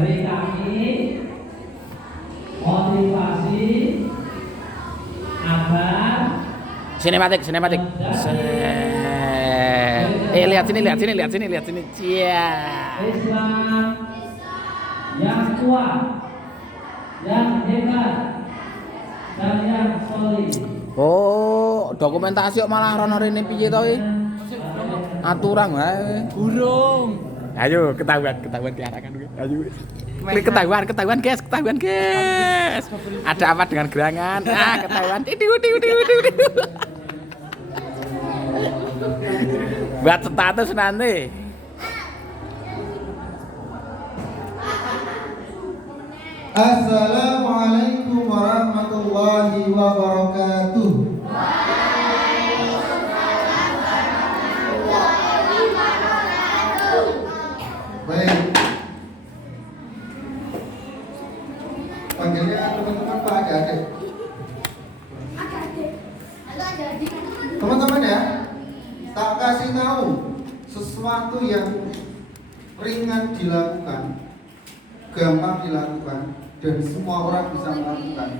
dari kami motivasi agar Sinematik. Lihat sini. Cia. Islam yang kuat, yang hebat, dan yang solid. Oh, dokumentasi kok malah rono rene piye to iki? Aturan wae. Burung. Ayo ketahuan diarahkan dulu. Ayo. Ini ketahuan guys. Ada apa dengan gerangan? Ketahuan. Buat status nanti. Assalamualaikum warahmatullahi wabarakatuh. Baik. Panggilnya teman-teman Pak adik-adik. Teman-teman ya, tak kasih tahu sesuatu yang ringan dilakukan, gampang dilakukan, dan semua orang bisa melakukan,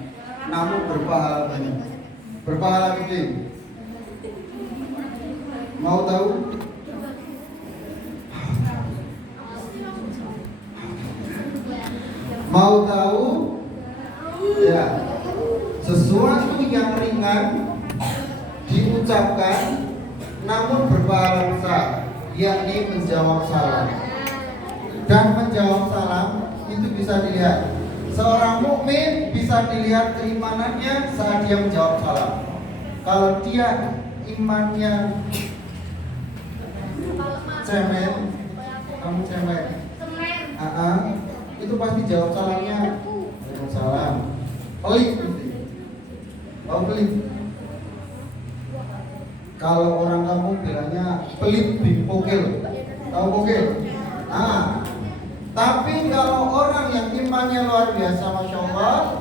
namun berpahala banyak, berpahala gede. Mau tahu? Mau tahu? Ya, sesuatu yang ringan diucapkan namun berpahala besar, yakni menjawab salam. Dan menjawab salam itu bisa dilihat. Seorang mukmin bisa dilihat keimanannya saat dia menjawab salam. Kalau dia imannya cemen, kamu cemen, itu pasti jawab salamnya salam. Pelit, tahu pelit? Kalau orang kampung bilangnya pelit bin pokil, tahu pokil? Tapi kalau orang yang imannya luar biasa, masya Allah,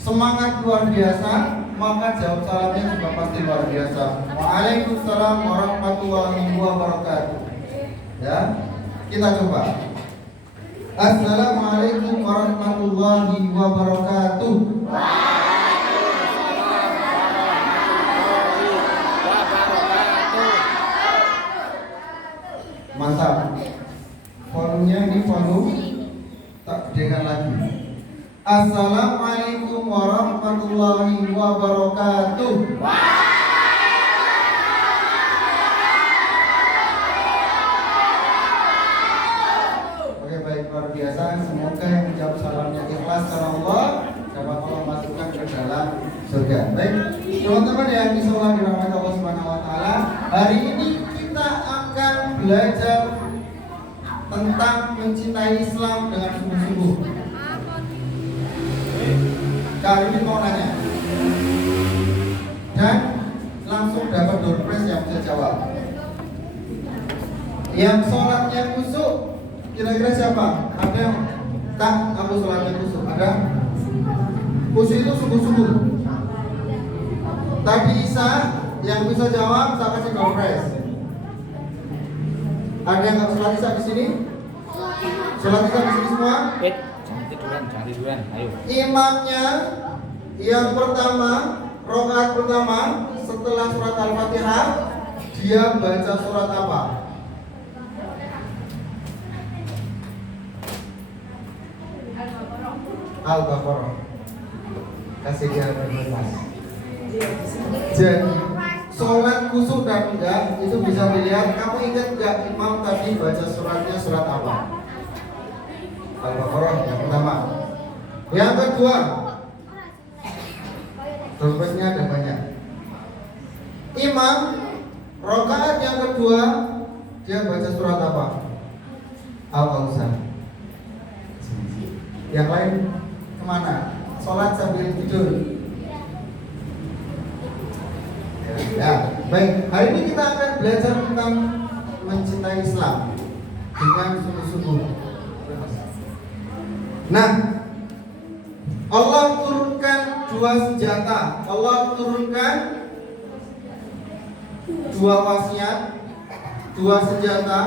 semangat luar biasa, maka jawab salamnya juga pasti luar biasa. Waalaikumsalam warahmatullahi wabarakatuh. Ya, kita coba. Assalamualaikum warahmatullahi wabarakatuh. Mantap. Volumenya ini volume tak gedekan lagi. Assalamualaikum warahmatullahi wabarakatuh. Oke, baik, luar biasa. Semoga yang menjawab salamnya ikhlas karena Allah dapat Allah masukkan ke dalam surga. Baik, teman-teman yang disollah dirahmati Allah Subhanahu wa taala, hari ini kita akan belajar tentang mencintai Islam dengan sungguh-sungguh. Kali ini mau nanya dan langsung dapat door prize yang bisa jawab. Yang sholatnya kusuk, kira-kira siapa? Ada yang tak? Aku sholatnya kusuk. Ada? Kusuk itu sungguh-sungguh. Tadi Isa yang bisa jawab, saya kasih door prize. Ada yang nggak sholat Isya di sini? Sholat Isya di sini semua? Jangan tiduran, ayo. Imamnya yang pertama, rakaat pertama setelah surat Al-Fatihah, dia baca surat apa? Al-Baqarah. Kasih dia bermas. Jadi sholat kusuk dan enggak itu bisa dilihat. Kamu ingat enggak imam tadi baca suratnya surat apa? Al-Baqarah yang pertama. Yang kedua, dompetnya ada banyak. Imam rakaat yang kedua dia baca surat apa? Al-Kautsar. Yang lain kemana? Sholat sambil tidur. Ya, baik. Hari ini kita akan belajar tentang mencintai Islam dengan sungguh-sungguh. Nah, Allah turunkan dua senjata. Allah turunkan dua wasiat, dua senjata,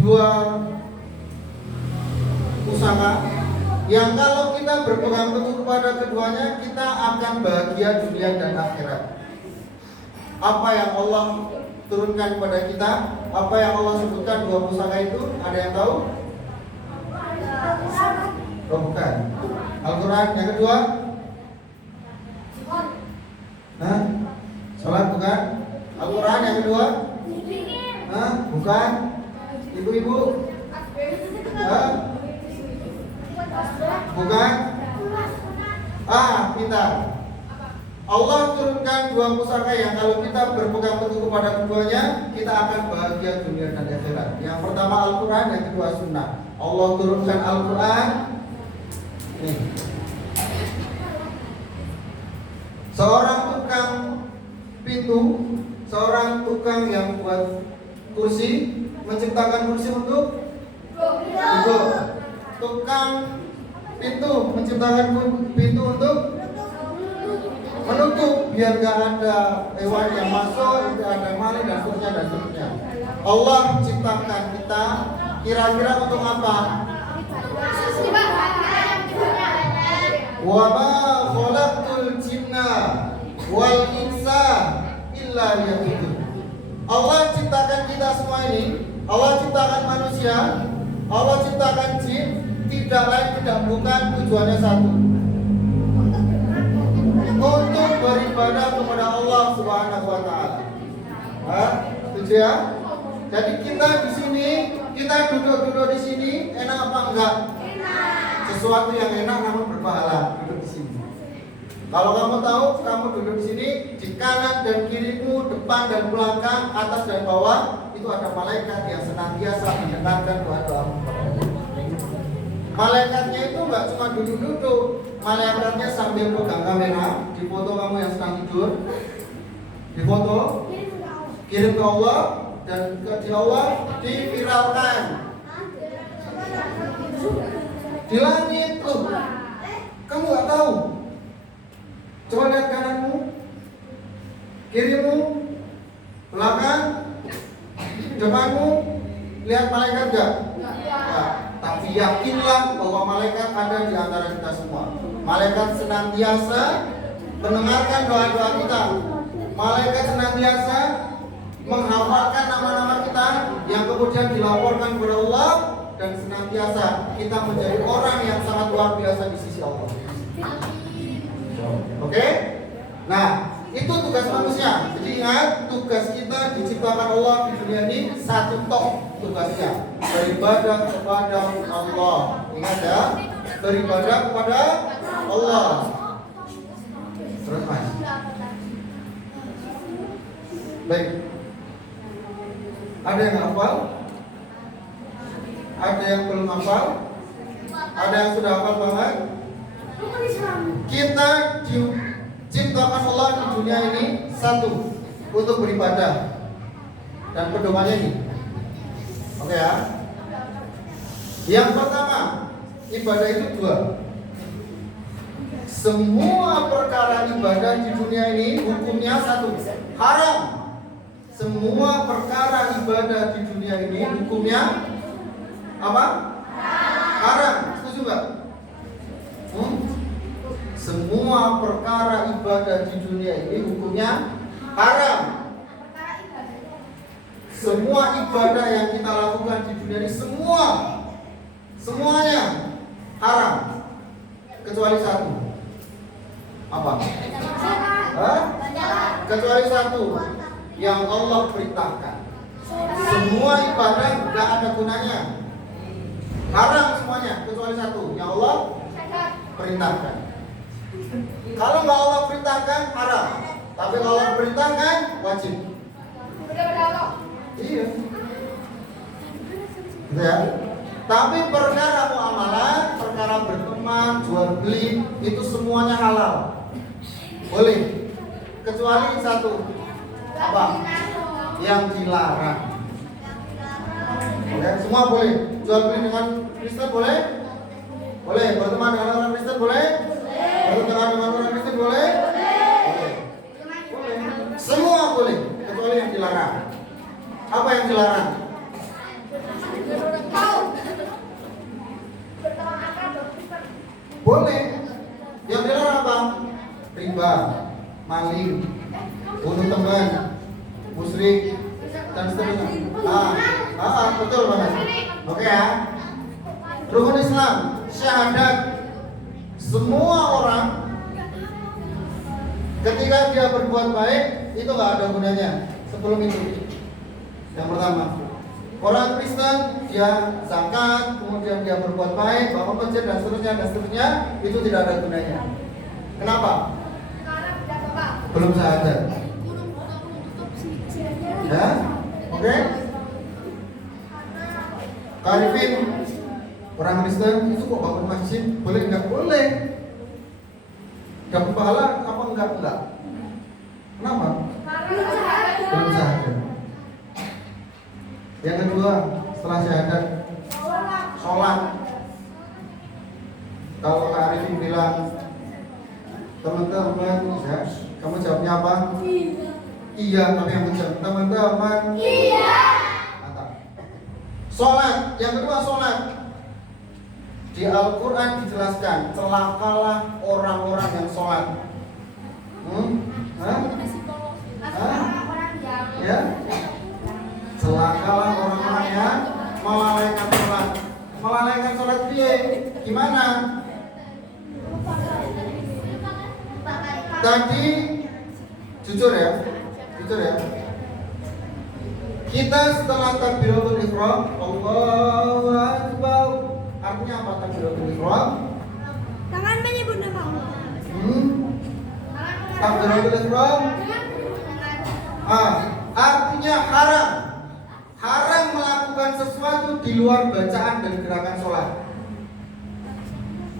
dua pusaka yang kalau kita berpegang teguh kepada keduanya kita akan bahagia dunia dan akhirat. Apa yang Allah turunkan kepada kita, apa yang Allah sebutkan dua pusaka itu, ada yang tahu? Oh, bukan. Al-Quran. Yang kedua? Hah? Salat bukan? Al-Quran yang kedua? Hah? Bukan? Ibu-ibu? Hah? Bukan? Pintar. Allah turunkan dua pusaka yang kalau kita berpegang teguh kepada keduanya kita akan bahagia dunia dan akhirat. Yang pertama Al-Quran, yang kedua Sunnah. Allah turunkan Al-Quran. Nih. Seorang tukang pintu, seorang tukang yang buat kursi menciptakan kursi untuk duduk. Tukang pintu menciptakan pintu untuk menutup biar gak ada hewan yang masuk, tidak ada maling dan seterusnya. Allah ciptakan kita kira-kira untuk apa? Wa ma khalaqtul jinna wal insa illa liya'budun. Allah ciptakan kita semua ini, Allah ciptakan manusia, Allah ciptakan jin, tidak lain tidak bukan tujuannya satu, untuk beribadah kepada Allah Subhanahu wa taala. Setuju ya? Jadi kita di sini, kita duduk di sini enak apa enggak? Sesuatu yang enak namun berpahala duduk di sini. Kalau kamu tahu, kamu duduk di sini, di kanan dan kirimu, depan dan belakang, atas dan bawah, itu ada malaikat yang senantiasa mendengarkan doa-doamu. Malaikatnya itu enggak cuma duduk-duduk, malaikatnya sambil pegang kamera, di foto kamu yang sedang tidur, di foto, kirim ke Allah, dan di Allah diviralkan di langit tuh. Kamu nggak tahu. Coba lihat kananmu, kirimu, belakang, depanmu, lihat malaikat nggak? Ya, tapi yakinlah bahwa malaikat ada di antara kita semua. Malaikat senantiasa mendengarkan doa-doa kita. Malaikat senantiasa menghafalkan nama-nama kita yang kemudian dilaporkan kepada Allah, dan senantiasa kita menjadi orang yang sangat luar biasa di sisi Allah. Oke? Nah, itu tugas manusia. Jadi ingat, tugas kita diciptakan Allah di dunia ini satu tok tugasnya, beribadah kepada Allah. Ingat ya, beribadah kepada Allah. Terus mas. Baik. Ada yang hafal? Ada yang belum hafal? Ada yang sudah hafal banget? Kita diciptakan Allah di dunia ini satu, untuk beribadah. Dan pedomannya ini. Oke ya? Yang pertama, ibadah itu dua. Semua perkara ibadah di dunia ini hukumnya satu, haram. Semua perkara ibadah di dunia ini hukumnya apa? Haram. Setuju nggak? Semua perkara ibadah di dunia ini hukumnya haram. Semua ibadah yang kita lakukan di dunia ini semuanya haram, kecuali satu. Apa? Kecuali satu yang Allah perintahkan. Semua ibadah nggak ada gunanya, haram semuanya, kecuali satu yang Allah perintahkan. Kalau nggak Allah perintahkan haram, tapi kalau Allah perintahkan wajib. Iya. Gitu ya. Tapi perkara muamalah, perkara berteman, jual beli, itu semuanya halal. Boleh. Kecuali satu. Apa? Yang dilarang. Boleh, semua boleh. Jual beli dengan Kristen boleh? Boleh. Berteman dengan orang Kristen boleh? Berteman dengan orang Kristen boleh? Boleh. Semua boleh, kecuali yang dilarang. Apa yang dilarang? maling, bunuh teman, musyrik, dan seterusnya. Betul banget. Oke ya. Rukun Islam, syahadat. Semua orang ketika dia berbuat baik itu nggak ada gunanya. Sebelum itu, yang pertama, orang Kristen dia zakat, kemudian dia berbuat baik, bangun masjid dan seterusnya, itu tidak ada gunanya. Kenapa? Belum syahadat. Ya, oke. Karifin, orang Kristen itu kok bangun masjid boleh nggak? Boleh. Dapat pahala apa enggak? Kenapa? Belum syahadat. Yang kedua, setelah syahadat, sholat. Kalau Kak Arifin bilang, teman-teman, ya, kamu jawabnya apa? Iya, tapi yang menjawab teman-teman. Iya. Mantap. Sholat. Yang kedua, sholat. Di Al-Quran dijelaskan, celakalah orang-orang yang sholat. Ya? Celakalah orang-orang yang melalaikan sholat. Melalaikan sholat dia gimana? Tadi jujur ya. Kita setelah takbiratul ihram, Allahu Akbar. Artinya apa takbiratul ihram? Tangan menyebut nama Allah. Takbiratul ihram. Artinya haram. Haram melakukan sesuatu di luar bacaan dan gerakan sholat.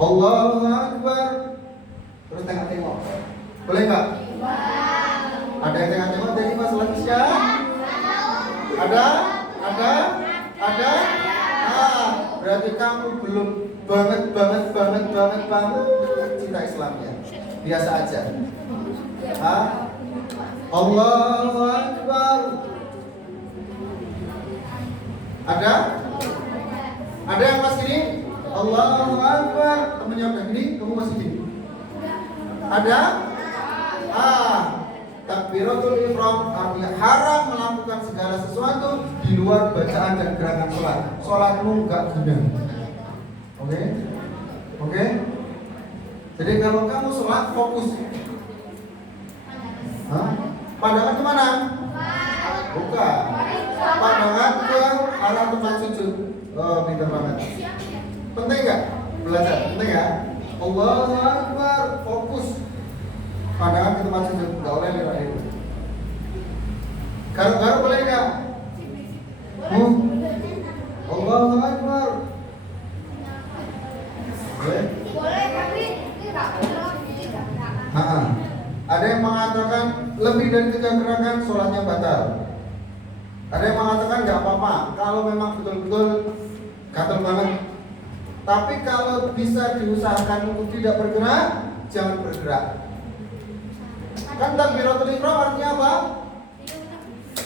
Allahu Akbar. Terus tengok-tengok. Boleh nggak? Ada yang tengok-tengok dari masalah Isya? Ada? Berarti kamu belum banget cinta Islamnya. Biasa aja. Allahu Akbar. Ada? Ada yang pas gini? Allahu Akbar. Temennya udah gini, kamu masih gini. Ada? Takbiratul ihram artinya haram melakukan segala sesuatu di luar bacaan dan gerakan sholat. Sholatmu enggak guna. Oke? Jadi kalau kamu sholat fokus. Pandangan kemana? Bukan. Pandangan ke arah tempat sujud. Oh, pintar banget. Penting nggak belajar? Penting ya. Allahu Akbar, fokus. Pandangan ke tempat sujud, nggak boleh lihat itu. Garuk-garuk boleh nggak? Allahu Akbar. Boleh? Boleh, tapi tidak boleh. Ada yang mengatakan lebih dari 3 gerakan sholatnya batal. Ada yang mengatakan nggak apa-apa kalau memang betul-betul gatel banget. Tapi kalau bisa diusahakan untuk tidak bergerak, jangan bergerak. Kan takbiratul ihram artinya apa?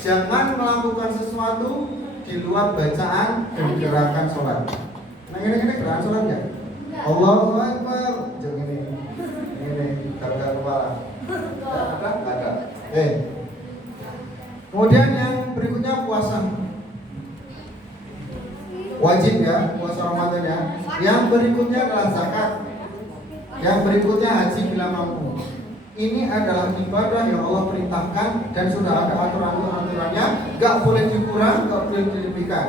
Jangan melakukan sesuatu di luar bacaan dan gerakan sholat. Nah ini gerakan sholatnya. Allahu Akbar. Jangan ini garuk-garuk kepala. Ada. Kemudian yang berikutnya puasa. Wajib ya, puasa Ramadan ya. Yang berikutnya adalah zakat. Yang berikutnya haji bila mampu. Ini adalah ibadah yang Allah perintahkan dan sudah ada aturan-aturannya. Gak boleh dikurang, gak boleh dilebihkan.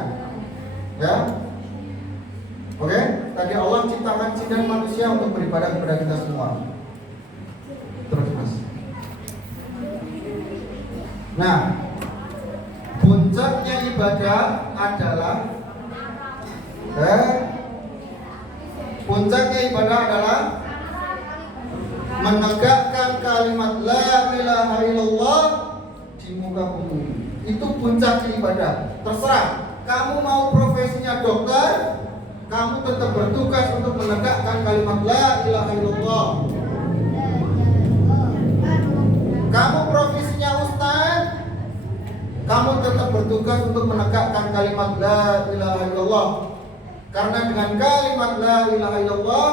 Ya. Oke, tadi Allah ciptakan jin dan manusia untuk beribadah kepada kita semua. Terus mas. Nah, puncaknya ibadah adalah menegakkan kalimat la ilaha illallah di muka bumi. Itu puncak ibadah. Terserah kamu mau profesinya dokter, kamu tetap bertugas untuk menegakkan kalimat la ilaha illallah. Kamu profesinya ustaz, kamu tetap bertugas untuk menegakkan kalimat la ilaha illallah. Karena dengan kalimat la ilaha illallah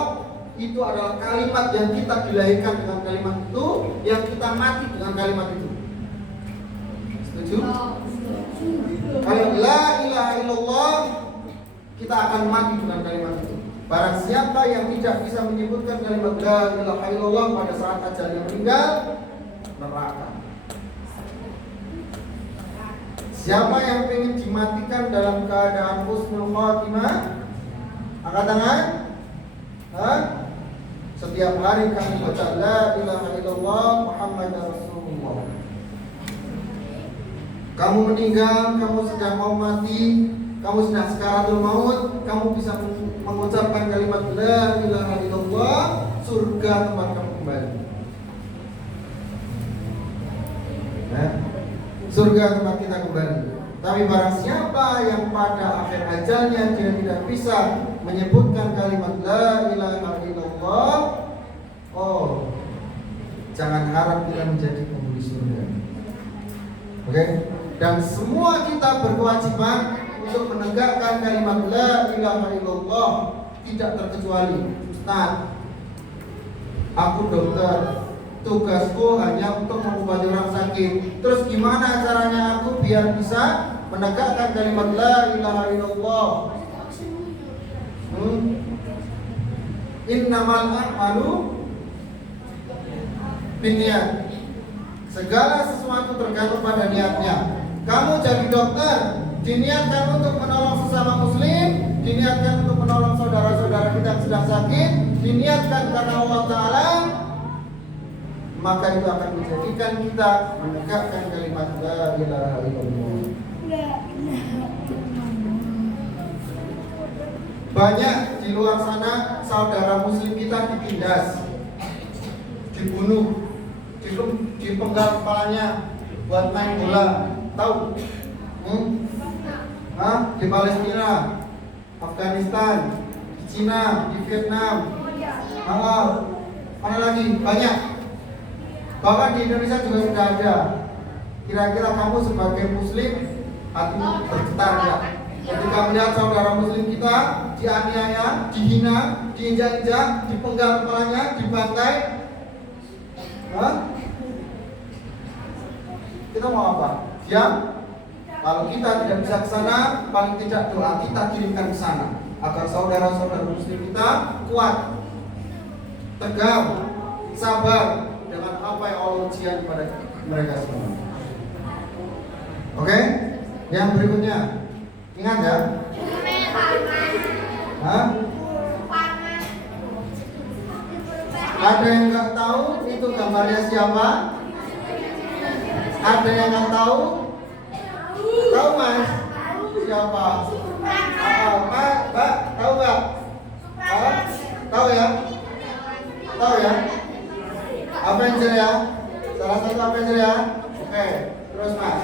itu adalah kalimat yang kita dilahirkan dengan kalimat itu, yang kita mati dengan kalimat itu. Setuju? Kalau la ilaha illallah, kita akan mati dengan kalimat itu. Barang siapa yang tidak bisa menyebutkan kalimat la ilaha illallah pada saat ajalnya meninggal, neraka. Siapa yang ingin dimatikan dalam keadaan husnul khatimah? Angkat tangan. Hah? Setiap hari kami baca la ilaha illallah Muhammadar Rasulullah. Kamu meninggal, kamu sedang mau mati, kamu sedang sekaratul maut, kamu bisa mengucapkan kalimat la ilaha illallah, surga tempat kamu kembali. Surga tempat kita kembali. Tapi barang siapa yang pada akhir ajalnya dia tidak bisa menyebutkan kalimat la ilaha illallah, oh, jangan harap kita menjadi penghuni surga. Oke? Dan semua kita berkewajiban untuk menegakkan kalimat la ilaha illallah, tidak terkecuali. Ustaz, aku dokter, tugasku hanya untuk mengobati orang sakit. Terus gimana caranya aku biar bisa menegakkan kalimat la ilaha illallah? Innamal a'malu binniyat. Segala sesuatu tergantung pada niatnya. Kamu jadi dokter, diniatkan untuk menolong sesama muslim, diniatkan untuk menolong saudara-saudara kita yang sedang sakit, diniatkan karena Allah Ta'ala, maka itu akan menjadikan kita menegakkan kalimat la ilaha illallah. Banyak di luar sana saudara muslim kita ditindas, dibunuh, dipenggal kepalanya buat main bola. Tahu? Di Palestina, Afghanistan, di Cina, di Vietnam, mana lagi? Banyak. Bahkan di Indonesia juga sudah ada. Kira-kira kamu sebagai muslim hatimu bergetar ya ketika melihat saudara muslim kita dianiaya, dihina, diinjak-injak, dipenggal kepalanya, dibantai? Kita mau apa? Diam? Kalau kita tidak bisa ke sana, paling tidak doa kita kirimkan ke sana agar saudara-saudara muslim kita kuat, tegar, sabar dengan apa yang Allah ujian kepada mereka semua. Oke? Yang berikutnya, ingat ya? Ada yang nggak tahu itu gambarnya siapa? Ada yang nggak tahu? Tahu mas? Siapa? Mbak, tahu nggak? Tahu ya? Tahu ya? Avenger ya? Salah satu Avenger ya? Oke, terus mas.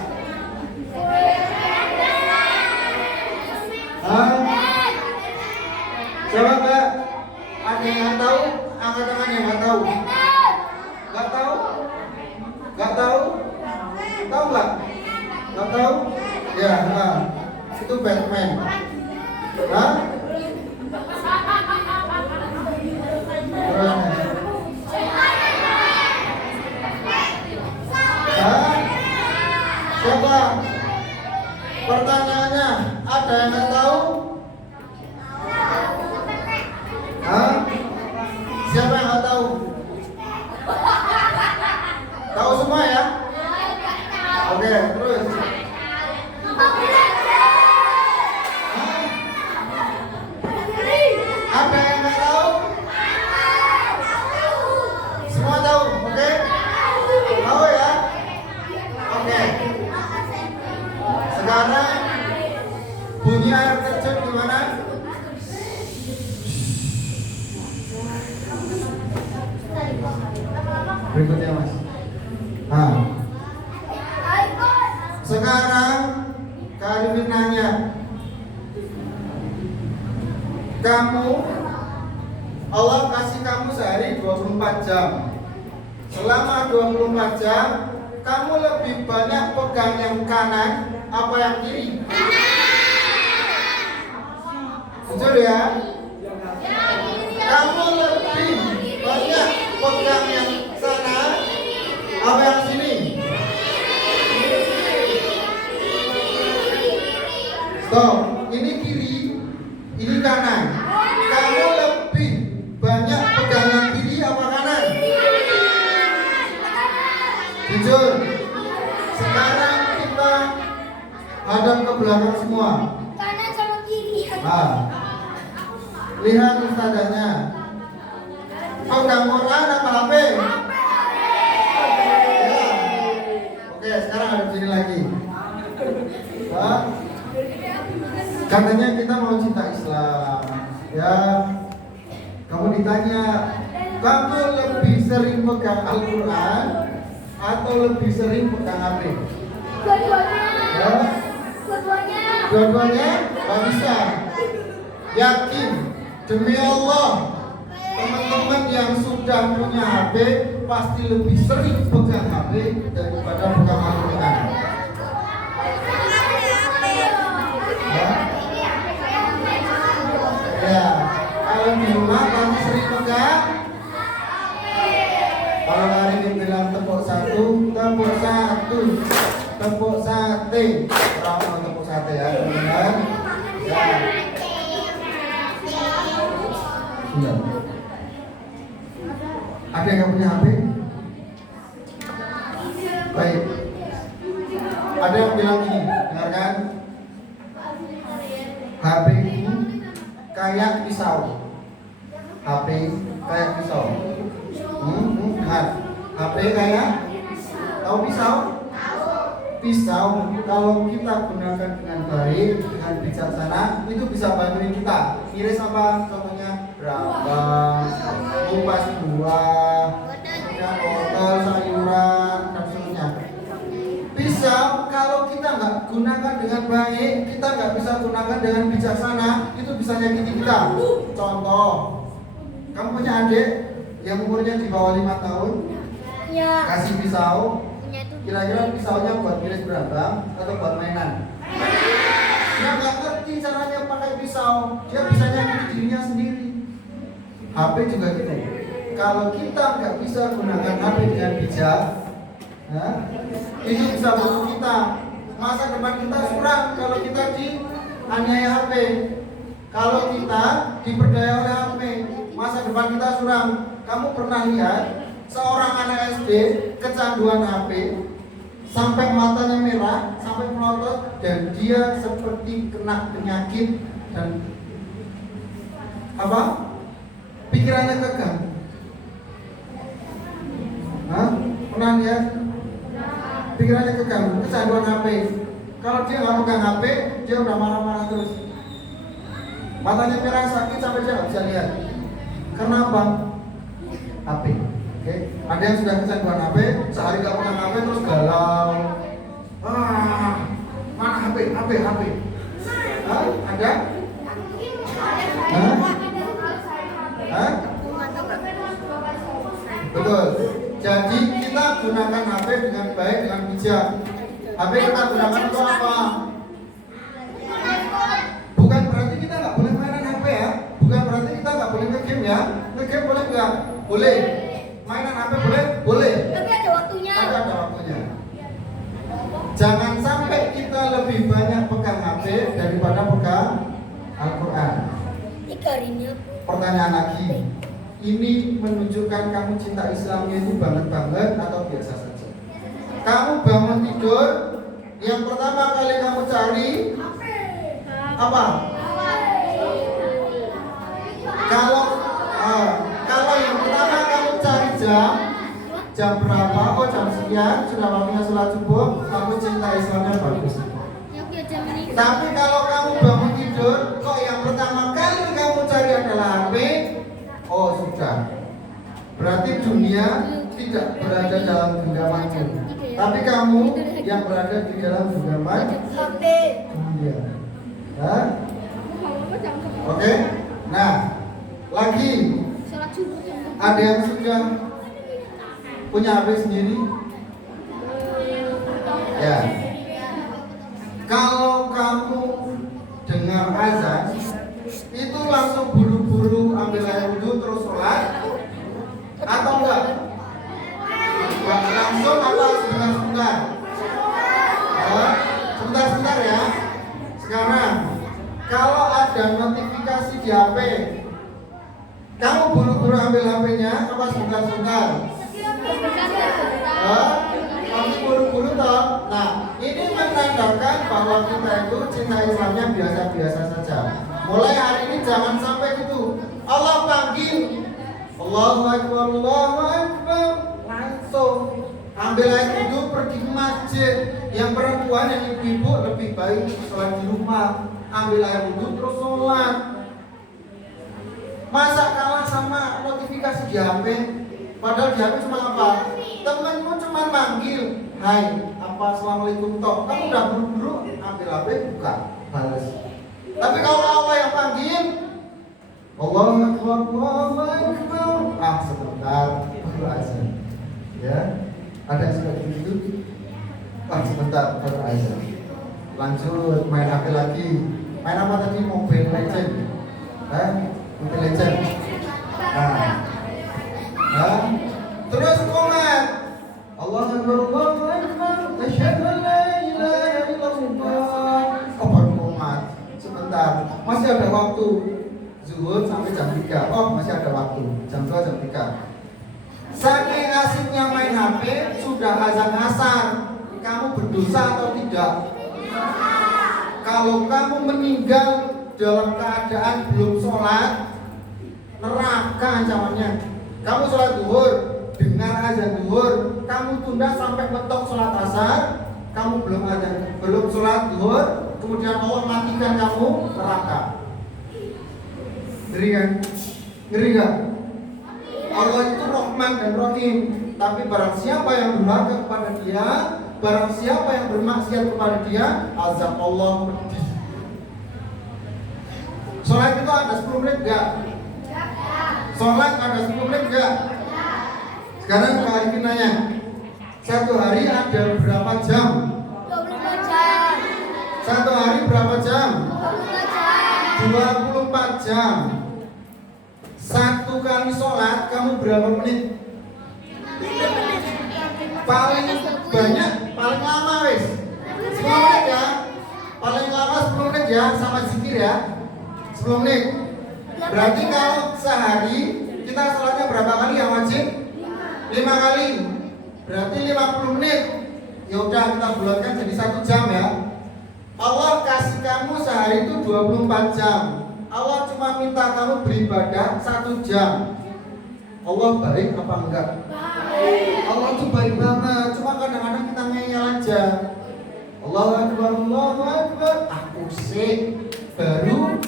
Coba mbak, ada yang tahu? Angkat tangan yang nggak tahu. Nggak tahu? Nggak tahu? Tahu nggak? Nggak tahu? Ya, itu Batman. Hah? Terus. Coba pertanyaannya, ada yang nggak tahu? Siapa yang nggak tahu? Tahu semua ya? Oke, terus. Ada yang nggak tahu? Semua tahu, oke? Tahu ya? Oke. Sekarang bunyi air terjun gimana? Berikutnya mas. Sekarang Kak Arifin nanya, kamu, Allah kasih kamu sehari 24 jam. Selama 24 jam, kamu lebih banyak pegang yang kanan apa yang kiri? Jujur ya. Kamu lebih Tuh, ini kiri, ini kanan. Kamu lebih banyak pegangan kiri apa kanan? Jujur. Sekarang kita hadap ke belakang semua. Kanan sama kiri. Nah, lihat ustazahnya. Pegang Quran apa HP? Ya. Oke, sekarang hadap sini lagi. Nah, katanya kita mau cinta Islam. Ya, kamu ditanya, kamu lebih sering pegang Al-Quran atau lebih sering pegang HP? Dua-duanya. Ya. Dua-duanya. Dua-duanya nggak bisa. Yakin demi Allah, teman-teman yang sudah punya HP pasti lebih sering pegang HP daripada pegang Al-Quran. Ya, kalau di rumah kamu sering pegang. Kalau hari ini bilang tepuk satu, tepuk satu, tepuk sate. Orang mau tepuk sate ya, teman-teman. Ya. Iya. Ada yang punya HP? Baik. Ada yang bilang gini, dengarkan. HP itu kayak pisau. HP kayak pisau. Dengar. HP kayak tahu pisau? Pisau kalau kita gunakan dengan baik, dengan bijaksana, itu bisa bantuin kita. Iris apa? Contohnya berambang, kupas buah, kemudian wortel, sayuran, dan seterusnya. Pisau kalau kita nggak gunakan dengan baik, kita nggak bisa gunakan dengan bijaksana, itu bisa nyakiti kita. Contoh, kamu punya adik yang umurnya di bawah 5 tahun, Ya. kasih pisau. Punya itu. Kira-kira pisaunya buat iris berambang atau buat mainan? Dia nggak ngerti caranya pakai pisau, dia bisa nyakiti dirinya sendiri. HP juga gitu. Kalau kita nggak bisa gunakan HP dengan bijak, nah, itu bisa membuat kita masa depan kita suram kalau kita dianiaya HP. Kalau kita diperdaya oleh HP, masa depan kita suram. Kamu pernah lihat seorang anak SD kecanduan HP sampai matanya merah, sampai melotot, dan dia seperti kena penyakit dan apa? Pikirannya keganggu. Hah? Pernah lihat? Pikirannya keganggu, kecanduan HP. Kalau dia nggak pegang HP, dia udah marah-marah terus. Matanya merah, sakit sampai dia nggak bisa lihat. Kenapa? HP. Oke, ada yang sudah kecanduan HP, sehari nggak pegang HP terus galau. Mana HP? HP. Hah? Ada? Hah? Hah? Betul. Jadi kita gunakan HP dengan baik, dengan bijak. HP kita gunakan untuk apa? Bukan berarti kita nggak boleh mainan HP ya. Bukan berarti kita nggak boleh nge-game ya. Nge-game boleh nggak? Boleh. Mainan HP boleh? Boleh. Tapi ada waktunya. Tapi ada waktunya. Jangan sampai kita lebih banyak pegang HP daripada pegang Al-Quran. Pertanyaan lagi. Ini menunjukkan kamu cinta Islamnya itu banget atau biasa saja? Kamu bangun tidur, yang pertama kali kamu cari apa? Kalau yang pertama kamu cari jam berapa? Oh, jam sekian, sudah waktunya sholat subuh, kamu cinta Islamnya bagus. Tapi kalau kamu bangun tidur, kok yang pertama kali kamu cari adalah HP, oh sudah. Berarti dunia tidak berada dalam genggamanmu, tapi kamu yang berada di dalam genggaman dunia. Hah? Oke? Nah, lagi ada yang sudah punya HP sendiri? Ya. Kalau kamu dengar azan, itu langsung buru-buru ambil air wudhu terus sholat, atau enggak? Enggak langsung atau sebentar-sebentar? Sebentar-sebentar ya. Sekarang ada notifikasi di HP. Kamu buru-buru ambil HP-nya apa sebentar-sebentar? Kamu buru-buru toh. Nah, ini menandakan bahwa kita itu cinta Islamnya biasa-biasa saja. Mulai hari ini jangan sampai gitu. Allah panggil, Allahu Akbar, Allahu Akbar, langsung ambil air wudhu pergi ke masjid. Yang perempuan, yang ibu-ibu lebih baik sholat di rumah. Ambil air wudhu terus sholat. Masa kalah sama notifikasi di HP? Padahal di HP cuma apa? Temenmu cuma manggil, hai, apa assalamualaikum toh. Kamu udah buru-buru ambil HP buka, balas. Tapi kalau Allah yang panggil, Allahu Akbar, Allahu Akbar. Sebentar, baru aja. Ya, ada yang sudah begitu? Sebentar, baru aja. Lanjut main HP lagi. Main apa tadi? Mobile Legend. Mobile Legend. Terus komen. Allahu Akbar, Allahu Akbar. Asyhadu an la ilaha illallah. Baru komat. Sebentar, masih ada waktu. Zuhur sampai jam 3. Masih ada waktu. Jam 2, jam 3. Saking asiknya main HP, sudah azan asar. Kamu berdosa atau tidak? Kalau kamu meninggal dalam keadaan belum sholat, neraka ancamannya. Kamu sholat duhur, dengar azan duhur, kamu tunda sampai mentok sholat asar, kamu belum sholat duhur, kemudian Allah matikan kamu, neraka. Ngeri kan? Ngeri gak? Allah itu Rahman dan Rahim. Tapi barang siapa yang durhaka kepada dia, barang siapa yang bermaksiat kepada dia, azab Allah pedih. Sholat itu ada 10 menit gak? Sholat ada 10 menit gak? Sekarang Kak Arifin nanya, satu hari ada berapa jam? 24 jam. Satu hari berapa jam? 24 jam. Satu kali sholat kamu berapa menit? Paling banyak, paling lama wes 10 menit ya. Paling lama 10 menit ya, sama zikir ya 10 menit. Berarti kalau sehari kita sholatnya berapa kali yang wajib? 5 kali. Berarti 50 menit. Ya udah kita bulatkan jadi 1 jam ya. Allah kasih kamu sehari itu 24 jam. Allah cuma minta kamu beribadah 1 jam. Allah baik apa enggak? Allah tuh baik banget. Cuma kadang-kadang kita ngeyel aja. Allahu Akbar, Allahu Akbar. Aku sih baru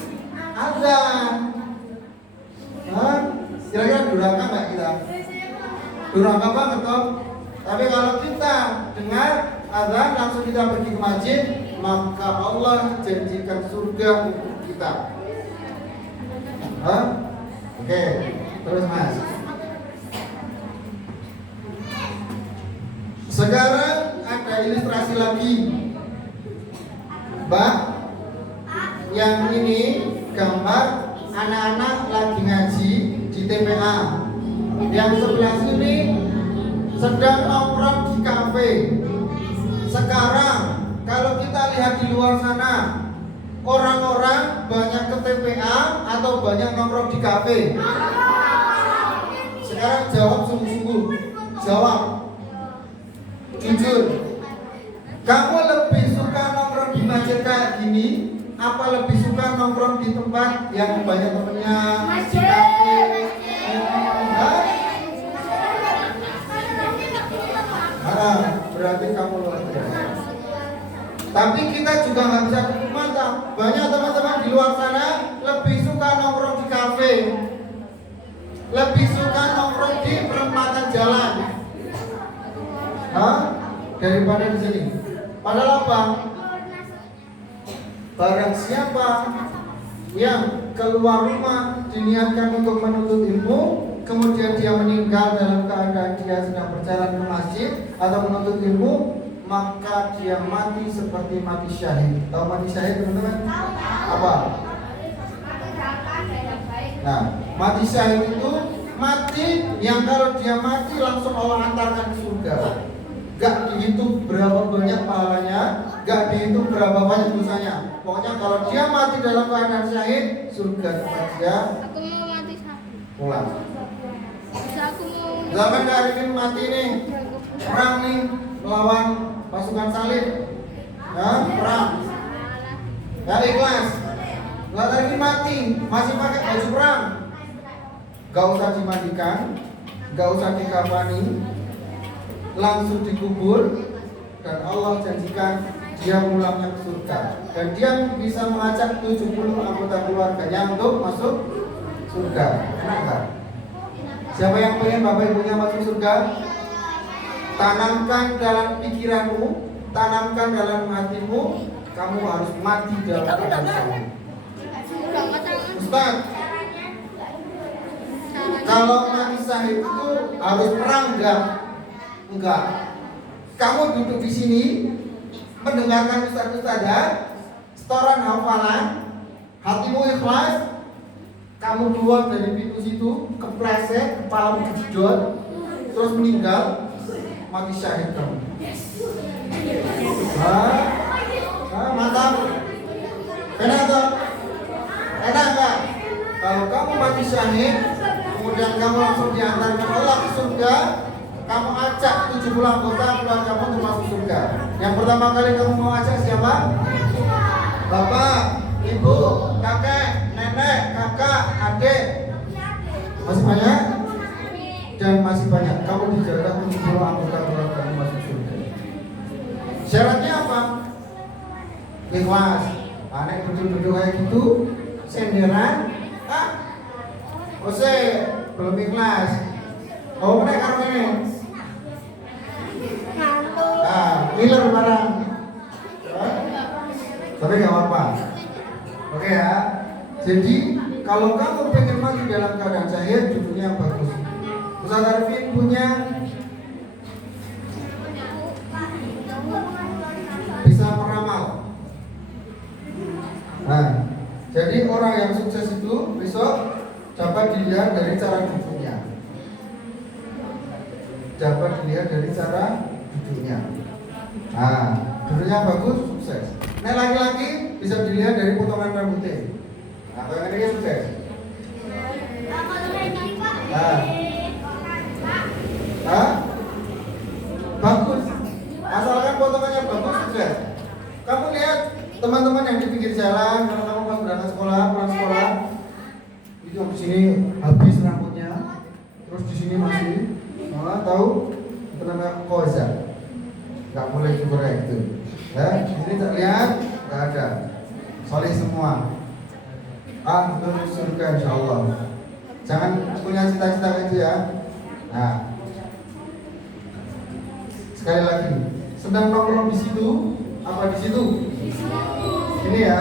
azan. Kira-kira durhaka nggak kita? Durhaka banget toh. Tapi kalau kita dengar azan langsung kita pergi ke masjid, maka Allah janjikan surga untuk kita. Oke, terus Mas. Sekarang ada ilustrasi lagi. Mbak, yang ini gambar anak-anak lagi ngaji di TPA. Yang sebelah sini sedang nongkrong di kafe. Sekarang kalau kita lihat di luar sana, orang-orang banyak ke TPA atau banyak nongkrong di kafe? Sekarang jawab sungguh-sungguh. Jawab. Jujur. Kamu lebih suka nongkrong di masjid kayak gini, apa lebih suka nongkrong di tempat yang banyak temennya di kafe? Berarti kamu luar biasa. Tapi kita juga nggak bisa tutup mata. Banyak teman-teman di luar sana lebih suka nongkrong di kafe, lebih suka nongkrong di perempatan jalan, daripada di sini. Padahal apa? Barang siapa yang keluar rumah diniatkan untuk menuntut ilmu, kemudian dia meninggal dalam keadaan dia sedang berjalan ke masjid atau menuntut ilmu, maka dia mati seperti mati syahid. Tahu mati syahid teman-teman? Apa? Nah, mati syahid itu mati yang kalau dia mati langsung Allah antarkan ke surga. gak dihitung berapa banyak pahalanya, gak dihitung berapa banyak dosanya. Pokoknya kalau dia mati dalam keadaan syahid, surga tempat dia. Aku mau mati syahid. Pulang. Bisa aku mau. Zaman Kak Arifin mati nih, perang nih melawan pasukan salib, ya perang, ya ikhlas. Kak Arifin mati, masih pakai baju perang, gak usah dimandikan, gak usah dikafani, langsung dikubur, dan Allah janjikan dia pulangnya ke surga, dan dia bisa mengajak 70 anggota keluarganya untuk masuk surga. Enak gak? Siapa yang pengen bapak ibunya masuk surga? Tanamkan dalam pikiranmu, tanamkan dalam hatimu, kamu harus mati dalam keadaan syahid. Ustaz, kalau mati syahid itu harus perang enggak? Enggak. Kamu duduk di sini mendengarkan ustaz-ustazah, setoran hafalan, hatimu ikhlas, kamu keluar dari pintu situ, kepleset, kepalamu kejedot, terus meninggal, mati syahid kamu. Mantap. Enak tak? Enak tak? Kalau kamu mati syahid, kemudian kamu langsung diantarkan Allah ke surga, kamu ajak 70 anggota keluargamu untuk masuk surga. Yang pertama kali kamu mau ajak siapa? Bapak, ibu, kakek, nenek, kakak, adik. Masih banyak? Dan masih banyak. Kamu dijaga 70 anggota keluargamu masuk surga. Syaratnya apa? Ikhlas. Anak duduk-duduk kayak gitu, senderan. Ose, belum ikhlas. Oh, mana karo ini? Ngiler barang. Tapi nggak apa-apa. Oke ya. Jadi kalau kamu pengen mati dalam keadaan syahid, duduknya bagus. Ustaz Arifin punya bisa meramal. Nah, jadi orang yang sukses itu besok dapat dilihat dari cara duduknya. Dapat dilihat dari cara duduknya. Nah, duduknya bagus, sukses. Nah, laki-laki bisa dilihat dari potongan rambutnya. Nah, kalau ini sukses. Bagus. Asalkan potongannya bagus, sukses. Kamu lihat teman-teman yang di pinggir jalan, kalau kamu pas berangkat sekolah, pulang sekolah, itu di sini habis rambutnya, terus di sini masih, tahu? Itu namanya koza. Gak boleh dikorek itu. Ya, di sini tak lihat, gak ada. Soleh semua. Ahlul surga insyaallah. Jangan punya cita-cita itu ya. Nah, sekali lagi, sedang nongkrong di situ, apa di situ? Ini ya,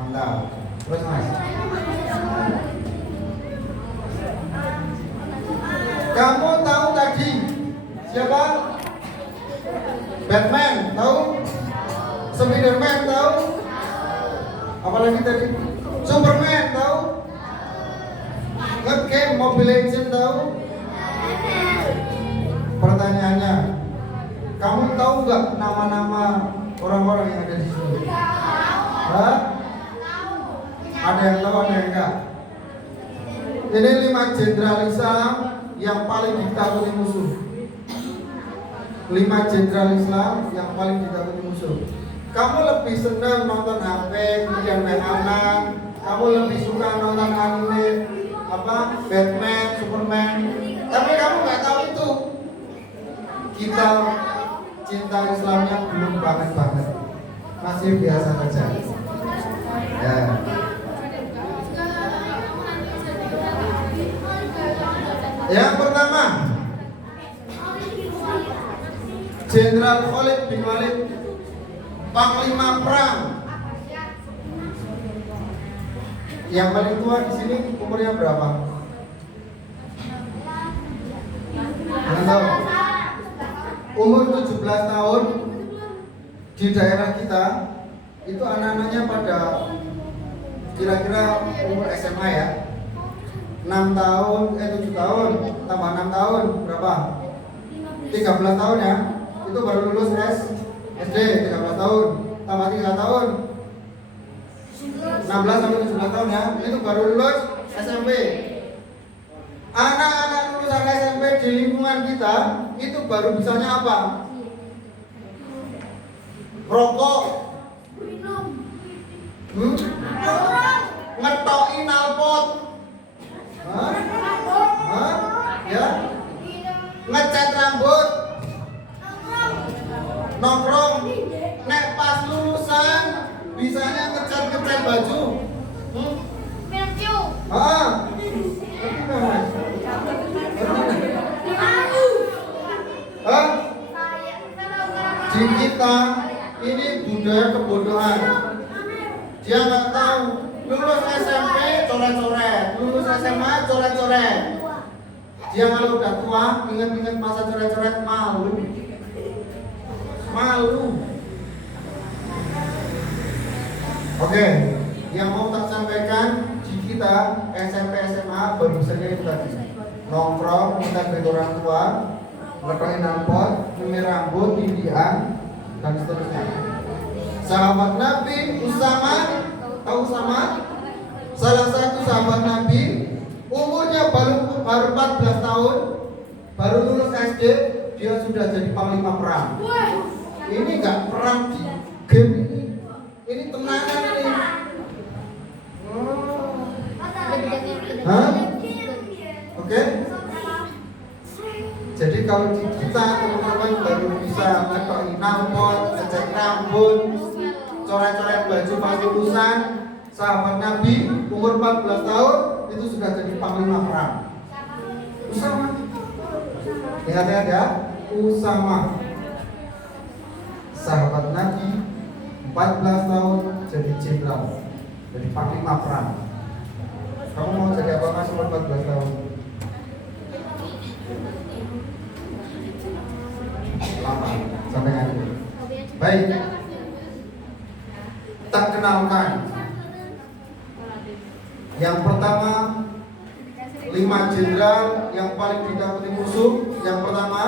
mantap. Terus mas. Kamu tahu tadi siapa? Batman, tahu? Spiderman, tahu? Apalagi tadi? Superman, tahu? Nge-game Mobile Legends, tahu? Pertanyaannya, kamu tahu nggak nama-nama orang-orang yang ada di sini? Hah? Ada yang tahu, ada yang enggak? Ini 5 jenderal Islam yang paling ditakuti musuh. 5 jenderal Islam yang paling ditakuti musuh. Kamu lebih senang nonton HP, kemudian main anak. Kamu lebih suka nonton anime, apa Batman, Superman. Tapi kamu nggak tahu itu. Kita cinta Islamnya belum banget, masih biasa saja. Ya. Yang pertama, Jenderal Khalid bin Walid, Panglima Perang. Yang paling tua di sini umurnya berapa? Nggak tahu. Umur 17 tahun di daerah kita itu anak-anaknya pada kira-kira umur SMA ya. 6 tahun, 7 tahun, tambah 6 tahun berapa? 13 tahun ya. itu baru lulus SD 13 tahun, tambah 3 tahun 16 sampai 17 tahun ya, itu baru lulus SMP. Anak-anak lulusan SMP di lingkungan kita itu baru bisanya apa? Rokok, ngetoki nalpot, ya, ngecat rambut, nongkrong. Nek pas lulusan bisanya ngecat baju. Di kita ini budaya kebodohan. Dia nggak tahu lulus SMP coret-coret, lulus SMA coret-coret. Dia kalau udah tua ingat-ingat masa coret-coret malu. Oke, yang mau tak sampaikan di kita SMP SMA baru saja itu tadi nongkrong, minta duit orang tua, ngetokin nalpot, nyemir rambut, tindian, dan seterusnya. Sahabat Nabi Usama, tahu Usama? Salah satu sahabat Nabi, umurnya baru 14 tahun, baru lulus SD, dia sudah jadi panglima perang. Ini nggak perang di game ini tenangan ini. Oke? Jadi kalau di kita teman-teman baru bisa ngetoki nalpot, ngecat rambut, coret-coret baju pas lulusan, sahabat Nabi umur 14 tahun itu sudah jadi panglima perang. Usama. Ingat-ingat ya, Usama. Sahabat Nabi 14 tahun jadi jenderal, jadi panglima perang. Kamu mau jadi apa mas umur 14 tahun? Lama, sampai hari ini. Baik, tak kenalkan. Yang pertama 5 jenderal yang paling ditakuti musuh. Yang pertama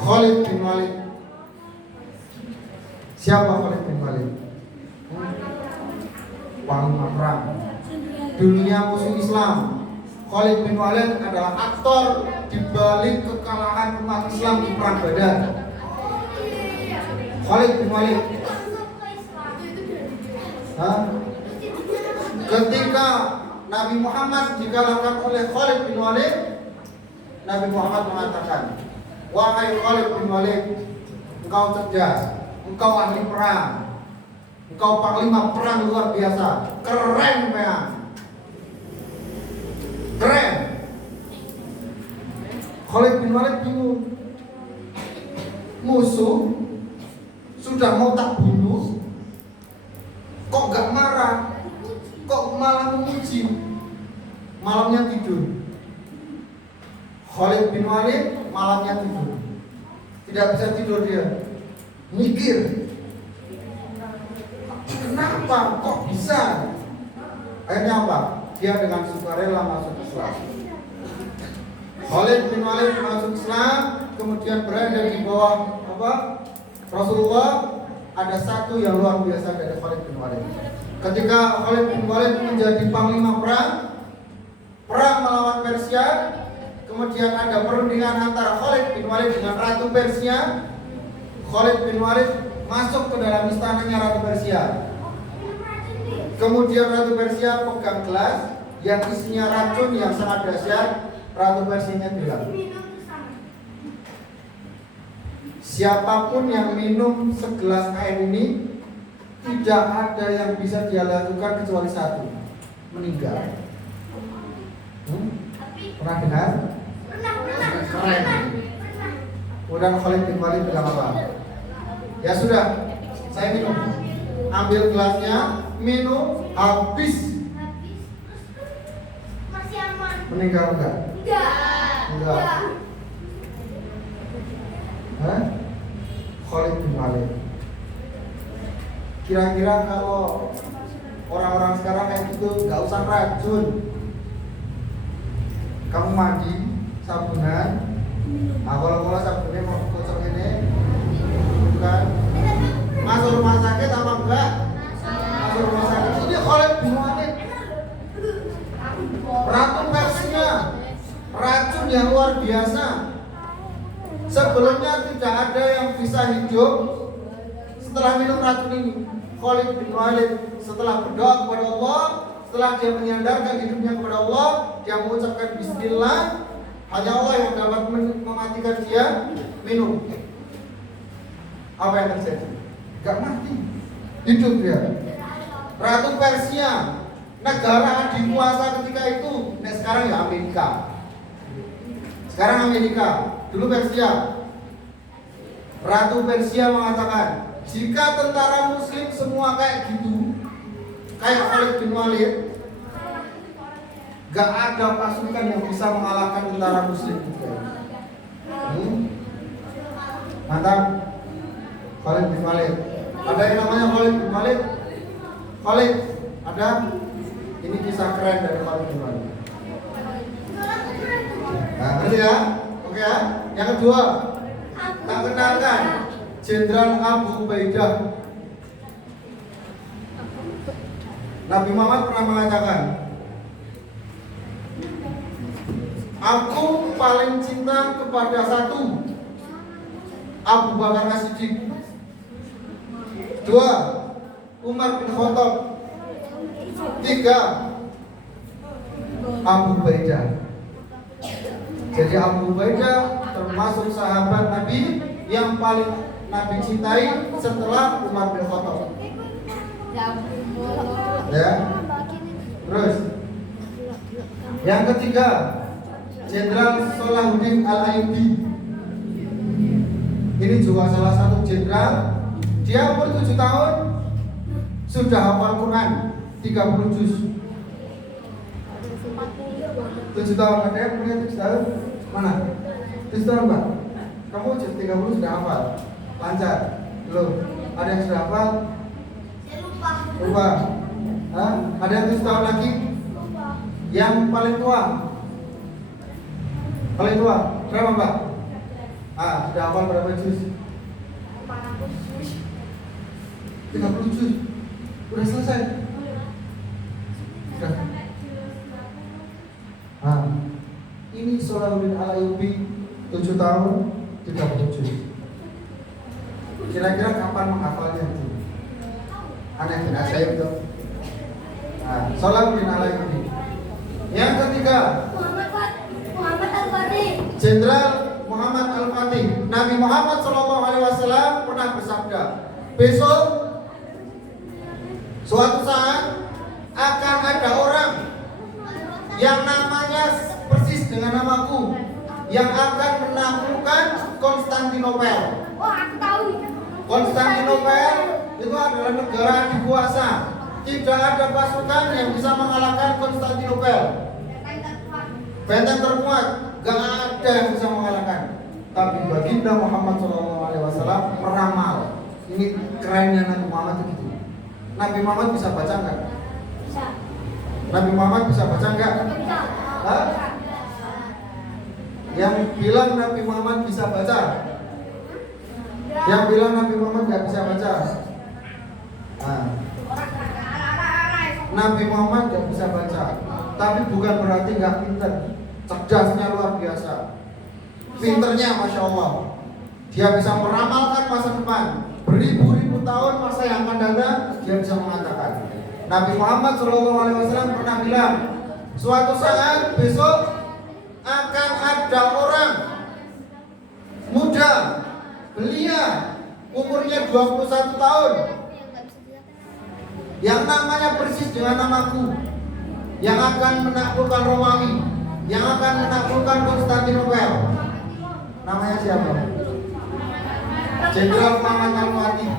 Khalid bin Walid. Siapa Khalid bin Walid? Panglima perang dunia musuh Islam. Khalid bin Walid adalah aktor di balik kekalahan umat Islam di perang Badar. Khalid bin Walid. Ketika Nabi Muhammad dikalahkan oleh Khalid bin Walid, Nabi Muhammad mengatakan, wahai Khalid bin Walid, engkau cerdas, engkau ahli perang, engkau panglima perang luar biasa, keren memang, keren. Khalid bin Walid bingung, musuh sudah mau tak bunuh, kok gak marah, kok malah memuji. Malamnya tidur. Khalid bin Walid malamnya tidur, tidak bisa tidur dia, mikir, kenapa kok bisa? Akhirnya apa? Dia dengan sukarela masuk Islam. Khalid bin Walid masuk Islam, kemudian berada di bawah apa? Rasulullah. Ada satu yang luar biasa dari Khalid bin Walid. Ketika Khalid bin Walid menjadi panglima perang melawan Persia, kemudian ada perundingan antara Khalid bin Walid dengan Ratu Persia. Khalid bin Walid masuk ke dalam istananya Ratu Persia. Kemudian Ratu Persia pegang gelas yang isinya racun yang sangat dahsyat. Ratu Persianya bilang, siapapun yang minum segelas air ini, tidak ada yang bisa dia lakukan kecuali satu, meninggal. Pernah dengar? Keren. Kemudian Khalid bin Walid bilang apa? Ya sudah, saya minum. Ambil gelasnya, minum, habis. Masih aman. Meninggal enggak? Enggak. Hah? Khalid bin Walid. Kira-kira kalau orang-orang sekarang kayak gitu, nggak usah racun. Kamu mandi, sabunan, Nah, kalau sabunnya mau kocok ini, bukan masuk rumah sakit apa enggak? Masuk rumah sakit. Ini Khalid bin Walid, Ratu Persia, racun yang luar biasa. Sebelumnya tidak ada yang bisa hidup setelah minum racun ini. Khalid bin Walid setelah berdoa kepada Allah, setelah dia menyandarkan hidupnya kepada Allah, dia mengucapkan Bismillah, hanya Allah yang dapat mematikan dia, minum. Apa yang terjadi? Gak mati, hidup dia. Ratu Persia, negara adikuasa ketika itu. Nah sekarang ya Amerika. Sekarang Amerika, dulu Persia. Ratu Persia mengatakan, jika tentara Muslim semua kayak gitu, kayak Khalid bin Walid, gak ada pasukan yang bisa mengalahkan tentara Muslim. Mantap, Khalid bin Walid. Ada yang namanya Khalid bin Walid. Khalid, ada. Ini kisah keren dari Khalid bin Walid. Nah, ngerti ya? Oke ya. Yang kedua, tak kenalkan Jenderal Abu Ubaidah. Nabi Muhammad pernah mengatakan, aku paling cinta kepada satu, Abu Bakar As-Siddiq. Dua, Umar bin Khattab. Tiga, Abu Ubaidah. Jadi Abu Ubaidah termasuk sahabat Nabi yang paling Nabi cintai setelah Umar bin Khattab. Ya. Terus yang ketiga, Jenderal Salahuddin Al-Ayyubi. Ini juga salah satu jenderal. Dia umur 7 tahun sudah hafal Quran 30 juz. 7 tahun, ada yang punya 7 tahun? Mana? 7 tahun Pak? Kamu 30 sudah hafal? Lancar? Belum? Ada yang sudah hafal? Lupa? Hah? Ada yang 7 tahun lagi? Yang paling tua? Paling tua? Berapa Pak? Sudah hafal berapa juz? 30 juz. Udah selesai? Sudah. Ini Salahuddin Al-Ayyubi 7 tahun 30 juz. Kira-kira kapan menghafalnya itu? Aneh tidak saya itu. Salahuddin Al-Ayyubi. Yang ketiga, Muhammad Al-Fatih. Jenderal Muhammad Al-Fatih. Nabi Muhammad SAW pernah bersabda, besok suatu saat akan ada orang yang namanya persis dengan namaku, yang akan menaklukkan Konstantinopel. Oh, aku tahu. Konstantinopel itu adalah negara adikuasa. Tidak ada pasukan yang bisa mengalahkan Konstantinopel. Benteng terkuat, gak ada yang bisa mengalahkan. Tapi baginda Muhammad SAW meramal. Ini kerennya Nabi Muhammad itu. Nabi Muhammad bisa baca nggak? Bisa. Nabi Muhammad bisa baca nggak? Bisa. Hah? Yang bilang Nabi Muhammad bisa baca? Yang bilang Nabi Muhammad nggak bisa baca? Nabi Muhammad nggak bisa baca, tapi bukan berarti nggak pinter. Cerdasnya luar biasa. Pinternya Masya Allah. Dia bisa meramalkan masa depan. Beribu-ribu tahun masa yang akan datang, dia bisa mengatakan. Nabi Muhammad SAW pernah bilang, suatu saat besok akan ada orang muda, belia, umurnya 21 tahun, yang namanya persis dengan namaku, yang akan menaklukkan Romawi, yang akan menaklukkan Konstantinopel. Namanya siapa? Jenderal Muhammad Al-Fatih.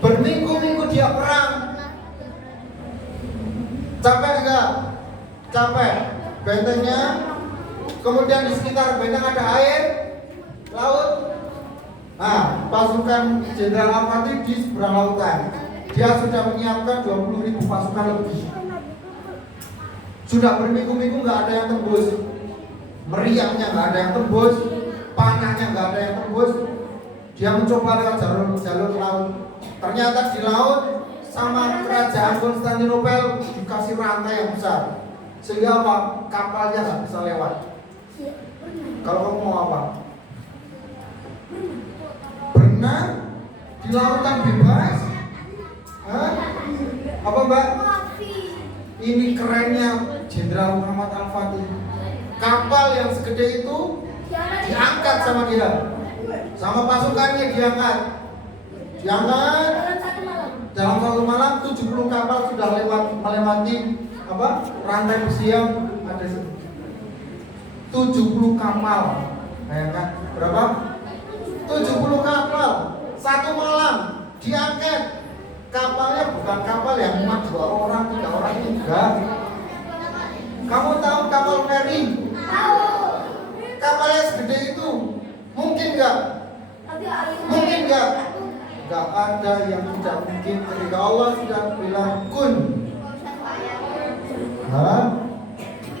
Berminggu-minggu dia perang. Capek enggak? Capek. Bentengnya, kemudian di sekitar benteng ada air, laut. Pasukan Jenderal Al-Fatih di seberang lautan. Dia sudah menyiapkan 20.000 pasukan lebih. Sudah berminggu-minggu nggak ada yang tembus. meriamnya nggak ada yang tembus, panahnya nggak ada yang tembus. Dia mencoba lewat jalur laut. Ternyata di laut sama kerajaan Konstantinopel dikasih rantai yang besar, sehingga apa? Kapalnya nggak bisa lewat. Kalau kamu mau apa? Berenang di lautan bebas? Hah? Apa mbak? Ini kerennya Jenderal Muhammad Al-Fatih. Kapal yang segede itu diangkat sama dia, sama pasukannya diangkat dalam satu malam 70 kapal sudah melewati apa? Rantai besi yang ada 70 kapal. Bayangkan berapa? 70 kapal satu malam diangkat. Kapalnya bukan kapal yang muat 2 orang, 3 orang, 3. Kamu tahu kapal feri? Tahu. Kapalnya segede itu. Mungkin nggak? Mungkin nggak? Nggak ada yang tidak mungkin ketika Allah sudah bilang kun. Hah?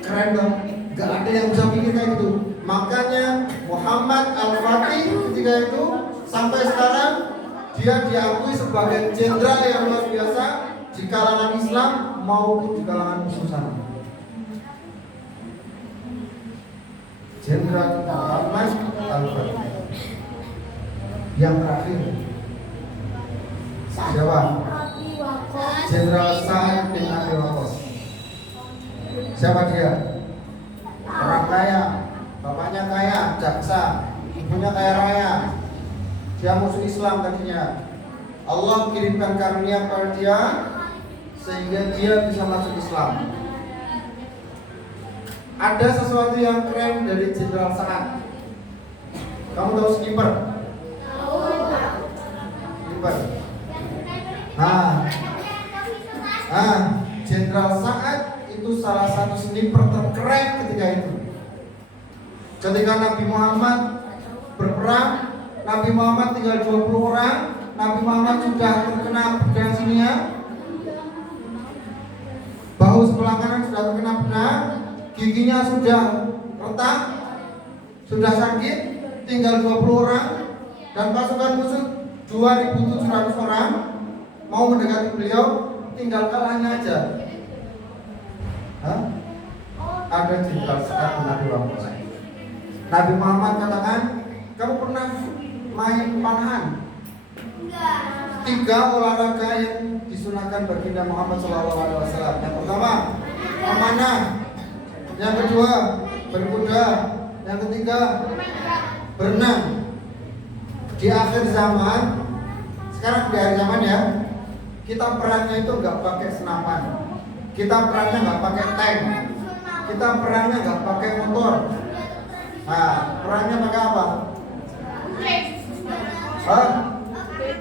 Keren dong. Nggak ada yang bisa bikin kayak gitu. Makanya Muhammad Al-Fatih ketika itu sampai sekarang dia diakui sebagai jenderal yang luar biasa di kalangan Islam maupun di kalangan musuh sana. Jenderal Muhammad Al-Fatih. Yang terakhir siapa? Jenderal Sa'ad bin Abi Waqqas. Siapa dia? Orang kaya, bapaknya kaya, jaksa, ibunya kaya raya. Dia musuh Islam tadinya. Allah kirimkan karunia kepada dia sehingga dia bisa masuk Islam. Ada sesuatu yang keren dari Jenderal Sa'ad. Kamu tahu skipper? Skipper. Jenderal Sa'ad itu salah satu sniper terkeren ketika itu. Ketika Nabi Muhammad berperang, Nabi Muhammad tinggal 20 orang, Nabi Muhammad sudah terkena pedang sininya, bahu sebelah kanan sudah terkena pedang, giginya sudah retak, sudah sakit, tinggal 20 orang, dan pasukan musuh 2.700 orang mau mendekati beliau, tinggal kalahnya aja. Hah? Ada Jenderal Sa'ad bin Abi Waqqas. Nabi Muhammad katakan, kamu pernah main panahan? 3 olahraga yang disunahkan baginda Muhammad SAW. Yang pertama, memanah. Yang kedua, berkuda. Yang ketiga, berenang. Di akhir zaman, sekarang di akhir zaman ya, kita perangnya itu nggak pakai senapan, kita perangnya nggak pakai tank, kita perangnya nggak pakai motor. Nah, perangnya pakai apa?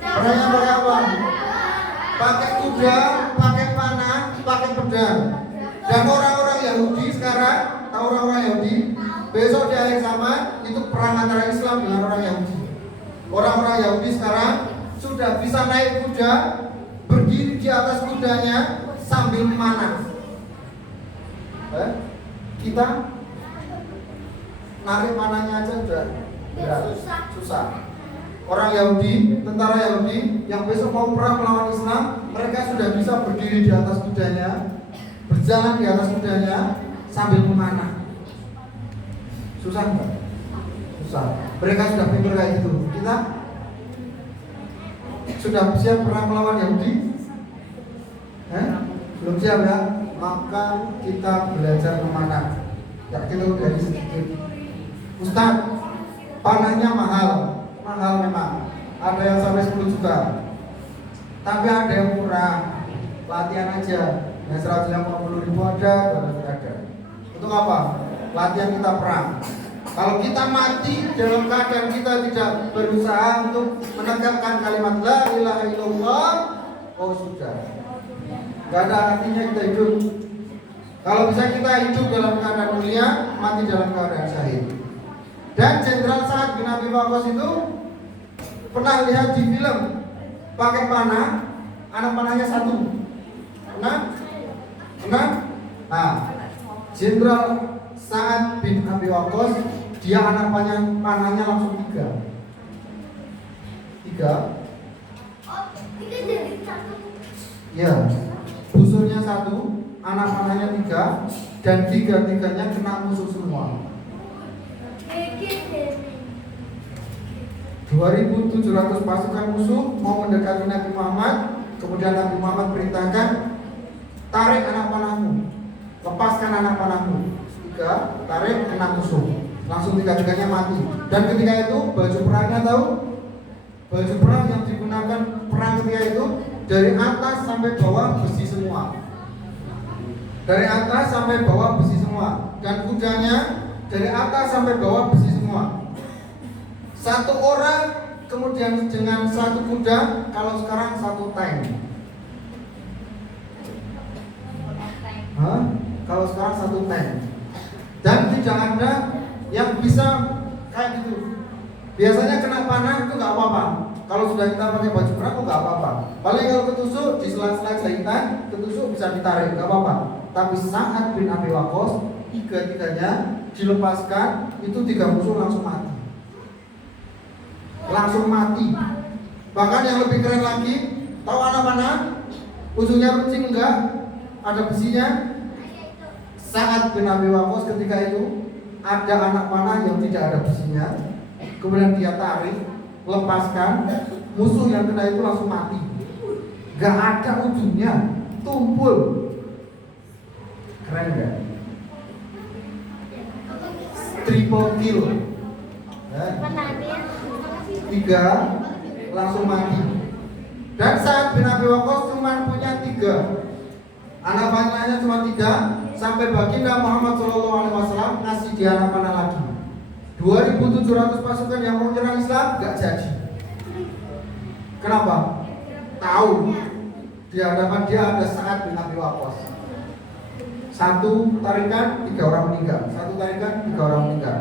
Perangnya pakai apa? Pakai kuda, pakai panah, pakai pedang. Dan orang-orang Yahudi sekarang, tahu orang-orang Yahudi, besok di akhir zaman itu perang antara Islam dengan orang Yahudi. Orang-orang Yahudi sekarang sudah bisa naik kuda, berdiri di atas kudanya sambil memanah. Kita narik panahnya aja udah susah. Orang Yahudi, tentara Yahudi yang besok mau perang melawan Islam, mereka sudah bisa berdiri di atas kudanya, berjalan di atas kudanya sambil memanah. Susah enggak? Susah. Mereka sudah pintar kayak gitu. Kita sudah siap perang melawan Yahudi? Belum siap ya? Maka kita belajar memanah. Ya kita dari sedikit. Ustaz, panahnya mahal memang. Ada yang sampai 10 juta. Tapi ada yang murah. Latihan aja. Yang 150.000 ada. Untuk apa? Latihan kita perang. Kalau kita mati dalam keadaan kita tidak berusaha untuk menegakkan kalimat la ilaha illallah, oh sudah, gak ada artinya kita hidup. Kalau bisa kita hidup dalam keadaan mulia, mati dalam keadaan syahid. Dan Jenderal Sa'ad bin Abi Waqqas itu pernah lihat di film pakai panah, anak panahnya 1. Pernah? Nah, Jenderal Sa'ad bin Abi Waqqas, dia anak panahnya langsung 3. Oh, ini jadi satu. Ya, busurnya 1, anak panahnya 3, dan 3-tiganya kena musuh semua. 2.700 pasukan musuh mau mendekati Nabi Muhammad. Kemudian Nabi Muhammad perintahkan, tarik anak panahmu, lepaskan anak panahmu. 3, tarik, kena musuh, langsung 3-tiganya mati. Dan ketika itu baju perangnya tahu? Baju perang yang digunakan perang ketika itu dari atas sampai bawah besi semua. Dari atas sampai bawah besi semua. Dan kudanya dari atas sampai bawah besi semua. 1 orang kemudian dengan 1 kuda, kalau sekarang 1 tank. Kalau sekarang 1 tank. Dan tidak ada yang bisa kayak gitu. Biasanya kena panah itu nggak apa-apa. Kalau sudah kita pakai baju perang itu nggak apa-apa. Paling kalau ketusuk di sela-sela jahitan, ketusuk bisa ditarik, nggak apa-apa. Tapi Sa'ad bin Abi Waqqas, 3-tiganya dilepaskan, itu 3 musuh langsung mati. Langsung mati. Bahkan yang lebih keren lagi, tahu anak panah? Ujungnya runcing enggak? Ada besinya. Sa'ad bin Abi Waqqas ketika itu ada anak panah yang tidak ada besinya. Kemudian dia tarik, lepaskan, musuh yang kena itu langsung mati. Gak ada ujungnya, tumpul. Keren gak? Triple kill. 3 langsung mati. Dan Sa'ad bin Abi Waqqas cuma punya 3. Anak panahnya cuma 3. Sampai baginda Muhammad SAW ngasih dia anak panah lagi. 2.700 pasukan yang mau menyerang Islam gak jadi. Kenapa? Tahu di hadapan dia ada Sa'ad bin Abi Waqqas. 1 tarikan 3 orang meninggal. 1 tarikan 3 orang meninggal.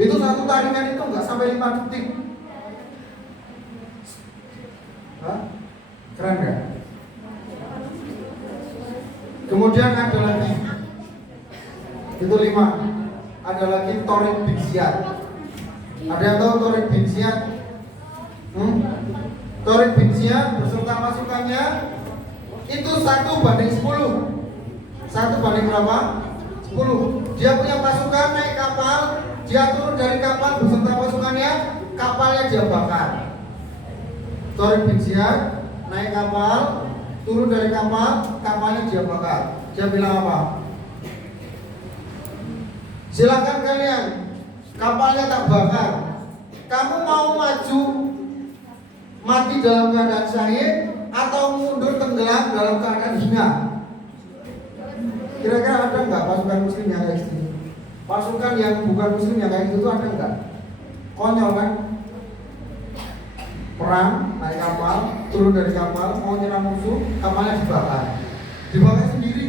Itu 1 tarikan itu nggak sampai 5 detik. Keren nggak? Kemudian ada lagi, itu 5. Ada lagi Tariq bin Ziyad. Ada yang tahu Tariq bin Ziyad? Tariq bin Ziyad beserta pasukannya itu 1:10. 1 banding berapa? 10. Dia punya pasukan naik kapal, dia turun dari kapal beserta pasukannya, kapalnya dia bakar. Tariq bin Ziyad naik kapal, turun dari kapal, kapalnya dia bakar. Dia bilang apa? Silakan kalian, kapalnya tak bakar. Kamu mau maju mati dalam keadaan syahid atau mundur tenggelam dalam keadaan hina? Kira-kira ada nggak pasukan muslim yang kayak gitu? Pasukan yang bukan muslim yang kayak gitu ada nggak? Konyol kan? Perang, naik kapal, turun dari kapal, mau nyerang musuh, kapalnya dibakar. Dibakar sendiri.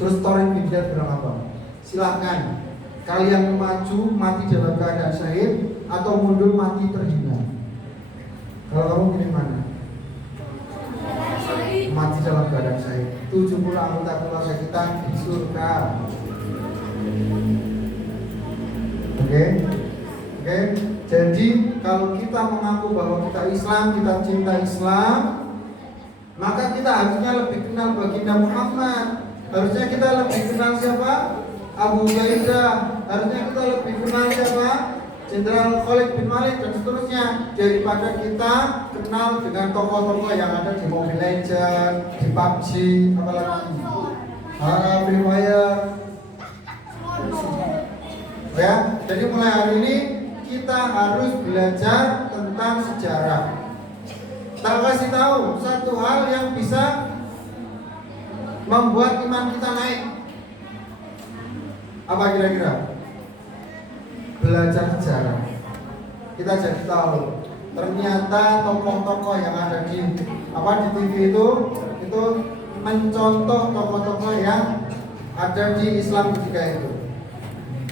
Terus Tariq bin Ziyad bilang apa? Silahkan, kalian maju mati dalam keadaan syahid atau mundur mati terhina. Kalau kamu pilih mana? Mati dalam keadaan syahid. 70 anggota keluarga kita di surga. Oke? Jadi kalau kita mengaku bahwa kita Islam, kita cinta Islam, maka kita harusnya lebih kenal baginda Muhammad. Harusnya kita lebih kenal siapa? Abu Ubaidah. Harusnya kita lebih kenal siapa? Jenderal Khalid bin Walid dan seterusnya, daripada kita kenal dengan tokoh-tokoh yang ada di Mobile Legends, di PUBG, apalagi Free Fire. Ya, jadi mulai hari ini kita harus belajar tentang sejarah. Tak kasih tahu satu hal yang bisa membuat iman kita naik. Apa kira-kira? Belajar sejarah. Kita jadi tahu ternyata tokoh-tokoh yang ada di TV itu mencontoh tokoh-tokoh yang ada di Islam ketika itu.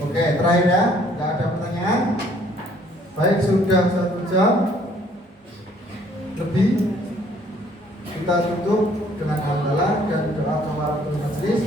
Oke, terakhir ya, nggak ada pertanyaan. Baik, sudah 1 jam lebih. Kita tutup dengan hamdalah dan doa kafaratul majlis.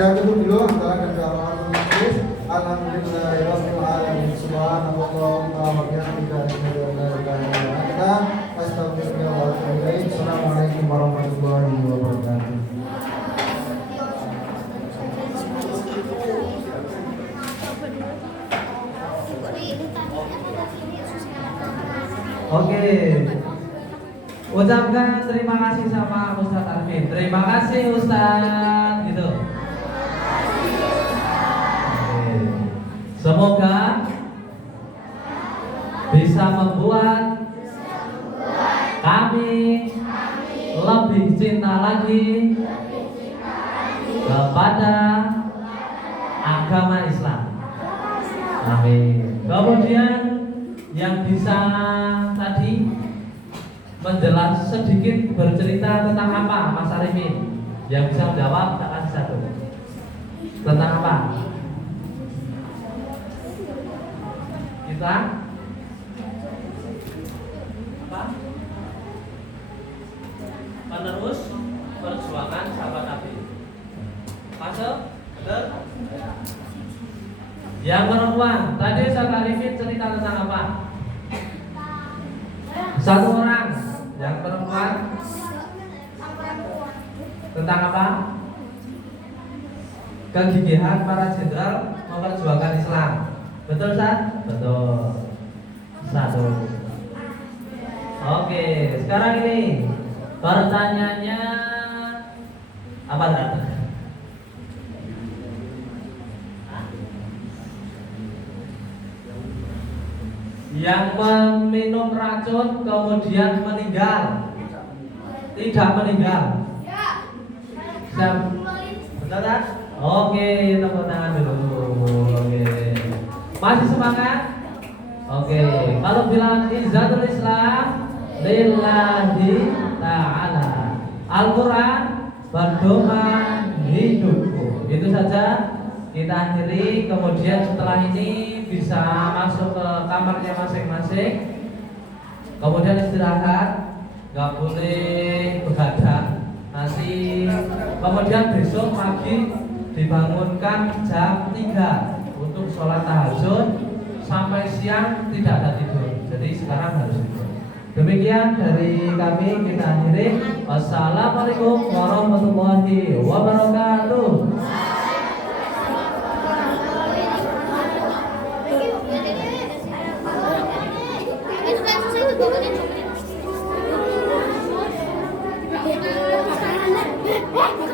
Yang kedua dulu antara kedua majlis. Alhamdulillahirabbil alamin. Subhanallah wa bihamdihi asyhadu an la ilaha illa anta astaghfiruka wa atubu ilaik. Assalamualaikum warahmatullahi wabarakatuh. Oke. Ucapkan terima kasih sama Ustadz Arvin. Terima kasih Ustadz gitu. Oke. Semoga bisa membuat kami lebih cinta lagi kepada agama Islam. Amin. Kemudian yang bisa tadi menjelas sedikit bercerita tentang apa Mas Arifin? Yang bisa menjawab tak kasih satu. Tentang apa? Kita apa? Penerus perjuangan sahabat Nabi. Masuk? Betul? Yang perempuan, tadi Ustaz Arifin cerita tentang apa? Satu orang. Yang perempuan tentang apa? Kegigihan para jenderal memperjuangkan Islam. Betul, Ustaz? Betul. Satu. Oke, sekarang ini pertanyaannya apa tadi? Yang meminum racun kemudian meninggal, tidak meninggal. Siap? Betul kan? Oke, tepuk tangan dulu. Oke, masih semangat? Oke, kalau bilang izzatul Islam lillahi ta'ala, Al-Quran berdoman hidupku. Itu saja kita akhiri. Kemudian setelah ini bisa masuk ke kamarnya masing-masing. Kemudian istirahat, nggak boleh begadang. Nanti kemudian besok pagi dibangunkan jam 3 untuk sholat tahajud. Sampai siang tidak ada tidur. Jadi sekarang harus tidur. Demikian dari kami, kita akhiri. Wassalamualaikum warahmatullahi wabarakatuh. Itu kan